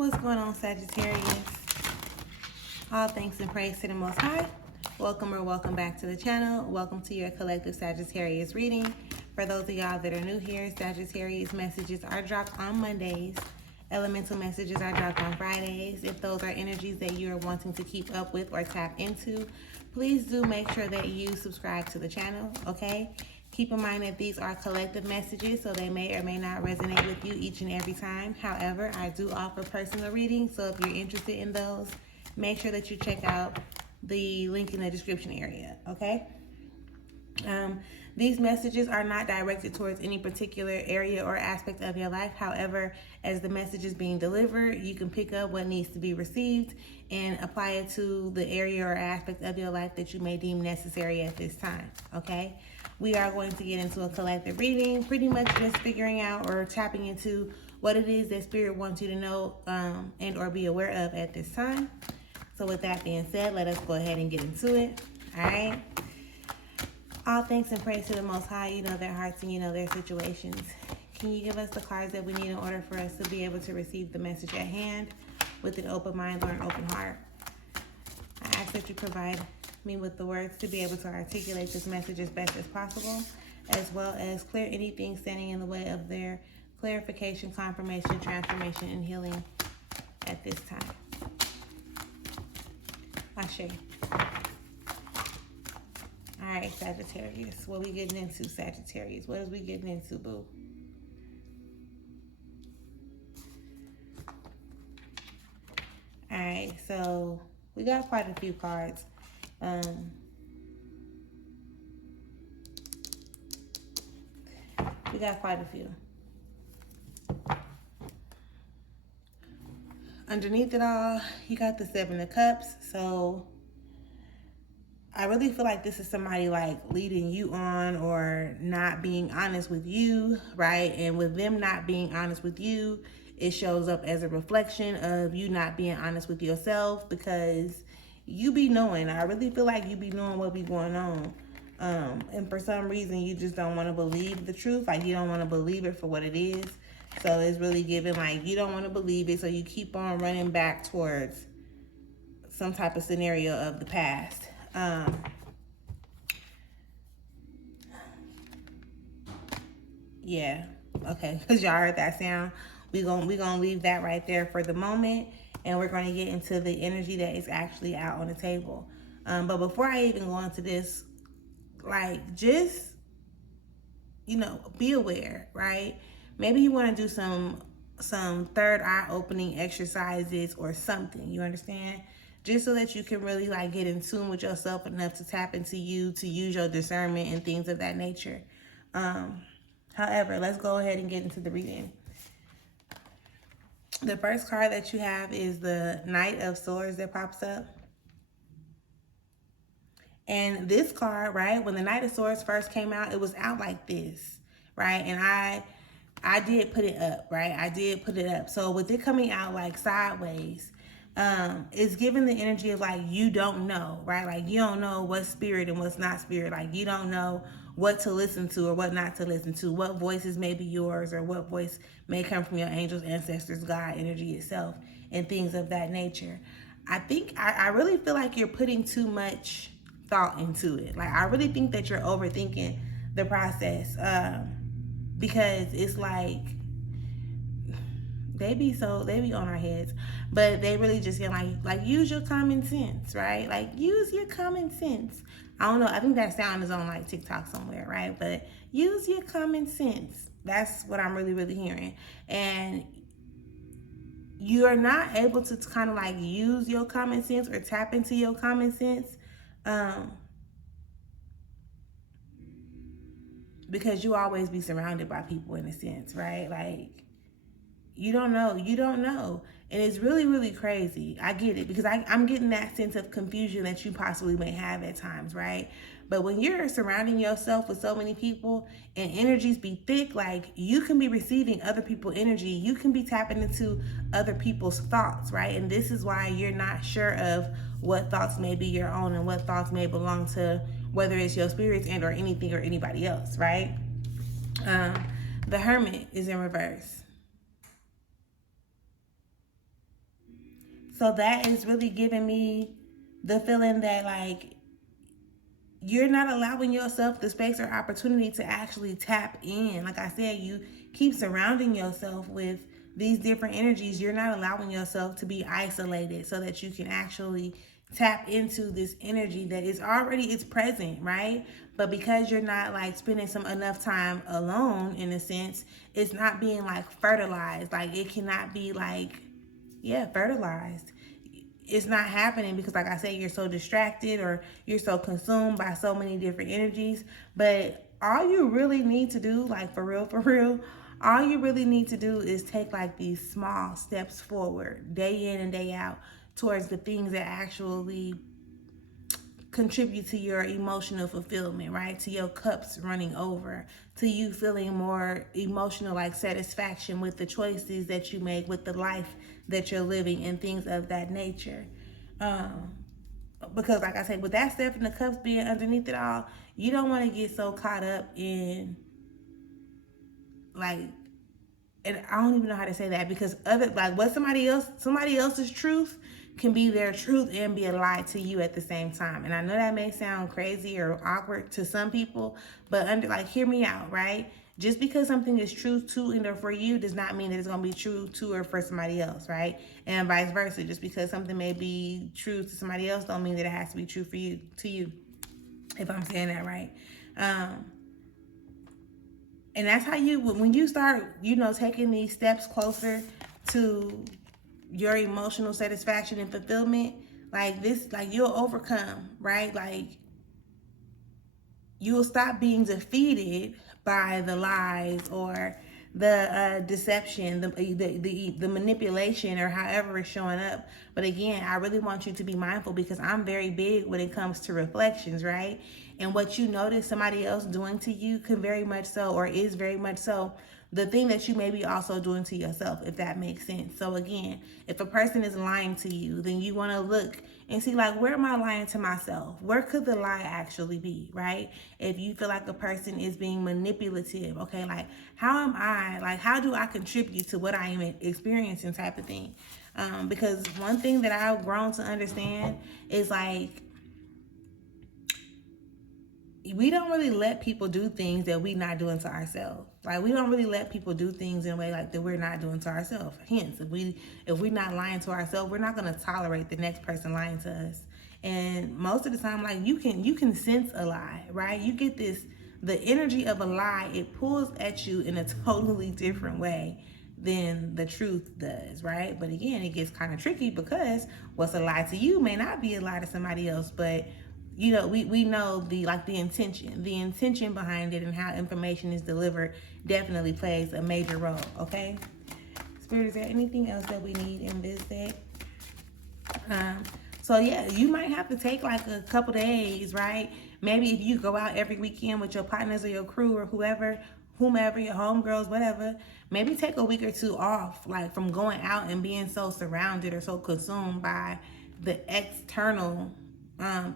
What's going on, Sagittarius? All thanks and praise to the Most High. Welcome back to the channel. Welcome to your collective Sagittarius reading. For those of y'all that are new here, Sagittarius messages are dropped on Mondays. Elemental messages are dropped on Fridays. If those are energies that you are wanting to keep up with or tap into, please do make sure that you subscribe to the channel, okay? Keep in mind that these are collective messages, so they may or may not resonate with you each and every time. However, I do offer personal readings, so if you're interested in those, make sure that you check out the link in the description area, okay? These messages are not directed towards any particular area or aspect of your life. However, as the message is being delivered, you can pick up what needs to be received and apply it to the area or aspect of your life that you may deem necessary at this time, okay? We are going to get into a collective reading, pretty much just figuring out or tapping into what it is that Spirit wants you to know and or be aware of at this time. So with that being said, let us go ahead and get into it, all right? All thanks and praise to the Most High. You know their hearts and you know their situations. Can you give us the cards that we need in order for us to be able to receive the message at hand with an open mind or an open heart? I ask that you provide me with the words to be able to articulate this message as best as possible, as well as clear anything standing in the way of their clarification, confirmation, transformation, and healing at this time. Ashe. All right, Sagittarius. What we getting into, Sagittarius? What is we getting into, boo? All right, so we got quite a few cards. We got quite a few. Underneath it all, you got the Seven of Cups. So I really feel like this is somebody like leading you on or not being honest with you, right? And with them not being honest with you, it shows up as a reflection of you not being honest with yourself, because you be knowing. I really feel like you be knowing what be going on. And for some reason, you just don't want to believe the truth. Like, you don't want to believe it for what it is. So it's really giving like you don't want to believe it. So you keep on running back towards some type of scenario of the past. Yeah, okay, because y'all heard that sound. We gonna leave that right there for the moment, and we're gonna get into the energy that is actually out on the table. But before I even go into this, like, just, you know, be aware, right? Maybe you want to do some third eye opening exercises or something, you understand? Just so that you can really like get in tune with yourself enough to tap into you, to use your discernment and things of that nature. However, let's go ahead and get into the reading. The first card that you have is the Knight of Swords that pops up. And this card, right, when the Knight of Swords first came out, it was out like this, right? And I did put it up, right? I did put it up. So with it coming out like sideways, it's giving the energy of like you don't know, right? Like you don't know what's spirit and what's not spirit. Like you don't know what to listen to or what not to listen to, what voices may be yours or what voice may come from your angels, ancestors, God, energy itself, and things of that nature. I think I really feel like you're putting too much thought into it. Like I really think that you're overthinking the process, because it's like they be on our heads, but they really just get like use your common sense, right? Like use your common sense. I don't know, I think that sound is on like TikTok somewhere, right? But use your common sense. That's what I'm really hearing. And you are not able to kind of like use your common sense or tap into your common sense, because you always be surrounded by people in a sense, right? Like you don't know. And it's really crazy. I get it, because I'm getting that sense of confusion that you possibly may have at times, right? But when you're surrounding yourself with so many people and energies be thick, like you can be receiving other people's energy. You can be tapping into other people's thoughts, right? And this is why you're not sure of what thoughts may be your own and what thoughts may belong to, whether it's your spirits and or anything or anybody else, right? The Hermit is in reverse. So that is really giving me the feeling that, like, you're not allowing yourself the space or opportunity to actually tap in. Like I said, you keep surrounding yourself with these different energies. You're not allowing yourself to be isolated so that you can actually tap into this energy that is already, it's present, right? But because you're not like spending enough time alone, in a sense, it's not being like fertilized. Like, it cannot be like, fertilized. It's not happening because, like I said, you're so distracted or you're so consumed by so many different energies. But all you really need to do, like, for real, all you really need to do is take like these small steps forward, day in and day out, towards the things that actually contribute to your emotional fulfillment, right? To your cups running over, to you feeling more emotional, like satisfaction with the choices that you make, with the life that you're living, and things of that nature. Because, like I said, with that stuff in the cups being underneath it all, you don't want to get so caught up in, like, and I don't even know how to say that, because what somebody else's truth can be their truth and be a lie to you at the same time. And I know that may sound crazy or awkward to some people, but hear me out, right? Just because something is true to and or for you does not mean that it's going to be true to or for somebody else, right? And vice versa. Just because something may be true to somebody else don't mean that it has to be true for you, to you, if I'm saying that right. And that's how when you start, taking these steps closer to your emotional satisfaction and fulfillment, like this, like, you'll overcome, right? Like, you'll stop being defeated by the lies or the deception, the manipulation, or however it's showing up. But again, I really want you to be mindful, because I'm very big when it comes to reflections, right? And what you notice somebody else doing to you can very much so, or is very much so, the thing that you may be also doing to yourself, if that makes sense. So again, if a person is lying to you, then you want to look and see, like, where am I lying to myself? Where could the lie actually be, right? If you feel like a person is being manipulative, okay, like, how do I contribute to what I am experiencing, type of thing? Because one thing that I've grown to understand is, like, we don't really let people do things that we're not doing to ourselves. Like, we don't really let people do things in a way like that we're not doing to ourselves. Hence, if we're not lying to ourselves, we're not going to tolerate the next person lying to us. And most of the time, like, you can sense a lie, right? You get the energy of a lie, it pulls at you in a totally different way than the truth does, right? But again, it gets kind of tricky, because what's a lie to you may not be a lie to somebody else. But we know the intention behind it, and how information is delivered definitely plays a major role. Okay, Spirit, is there anything else that we need in this deck? So yeah, you might have to take like a couple days, right? Maybe if you go out every weekend with your partners or your crew or whomever, your homegirls, whatever, maybe take a week or two off, like, from going out and being so surrounded or so consumed by the external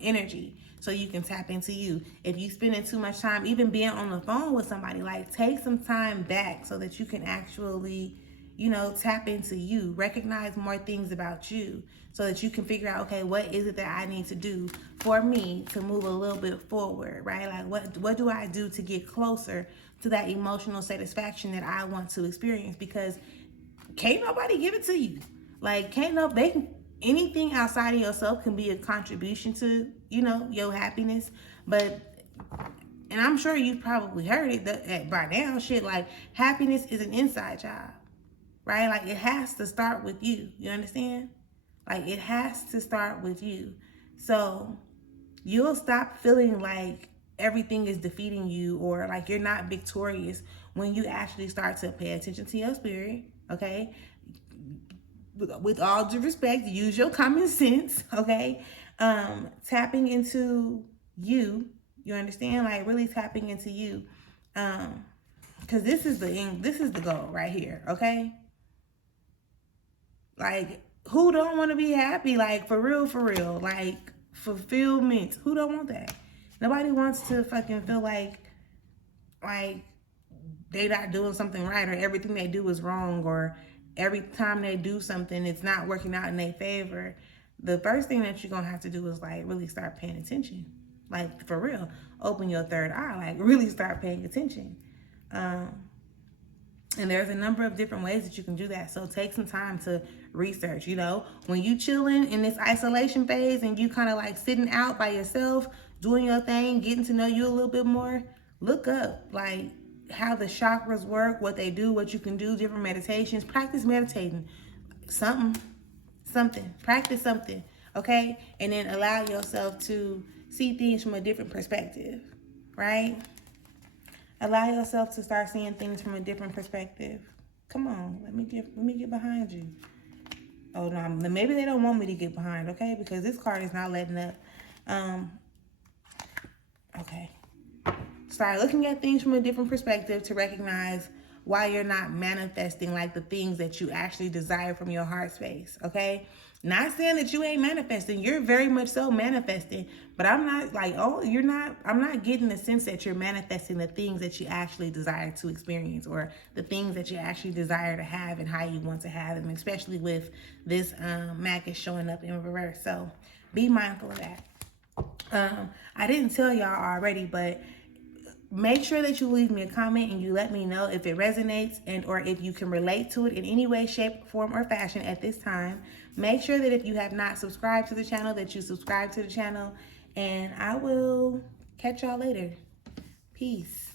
energy, so you can tap into you. If you spending too much time even being on the phone with somebody, like, take some time back so that you can actually, tap into you, recognize more things about you, so that you can figure out, okay, what is it that I need to do for me to move a little bit forward, right? Like, what do I do to get closer to that emotional satisfaction that I want to experience? Because can't nobody give it to you. Like, anything outside of yourself can be a contribution to, your happiness. But, and I'm sure you've probably heard it by now, shit, like, happiness is an inside job, right? Like, it has to start with you. You understand? Like, it has to start with you. So you'll stop feeling like everything is defeating you, or like you're not victorious, when you actually start to pay attention to your spirit, okay? With all due respect, use your common sense, okay? Tapping into you understand? Like, really tapping into you, because this is the goal right here, okay? Like, who don't want to be happy? Like, for real, like, fulfillment. Who don't want that? Nobody wants to fucking feel like they not doing something right, or everything they do is wrong, or every time they do something, it's not working out in their favor, the first thing that you're going to have to do is like really start paying attention. Like for real, open your third eye, like really start paying attention. And there's a number of different ways that you can do that. So take some time to research. You know, when you chilling in this isolation phase and you kind of like sitting out by yourself, doing your thing, getting to know you a little bit more, look up like how the chakras work, what they do, what you can do, different meditations. Practice meditating. Something. Practice something, okay? And then allow yourself to see things from a different perspective, right? Allow yourself to start seeing things from a different perspective. Come on, let me get behind you. Oh no, maybe they don't want me to get behind, okay? Because this card is not letting up. Okay. Start looking at things from a different perspective to recognize why you're not manifesting like the things that you actually desire from your heart space, okay? Not saying that you ain't manifesting. You're very much so manifesting, but I'm not like, I'm not getting the sense that you're manifesting the things that you actually desire to experience or the things that you actually desire to have and how you want to have them, especially with this Mac is showing up in reverse. So be mindful of that. I didn't tell y'all already, but make sure that you leave me a comment and you let me know if it resonates and or if you can relate to it in any way, shape, form, or fashion at this time. Make sure that if you have not subscribed to the channel, that you subscribe to the channel. And I will catch y'all later. Peace.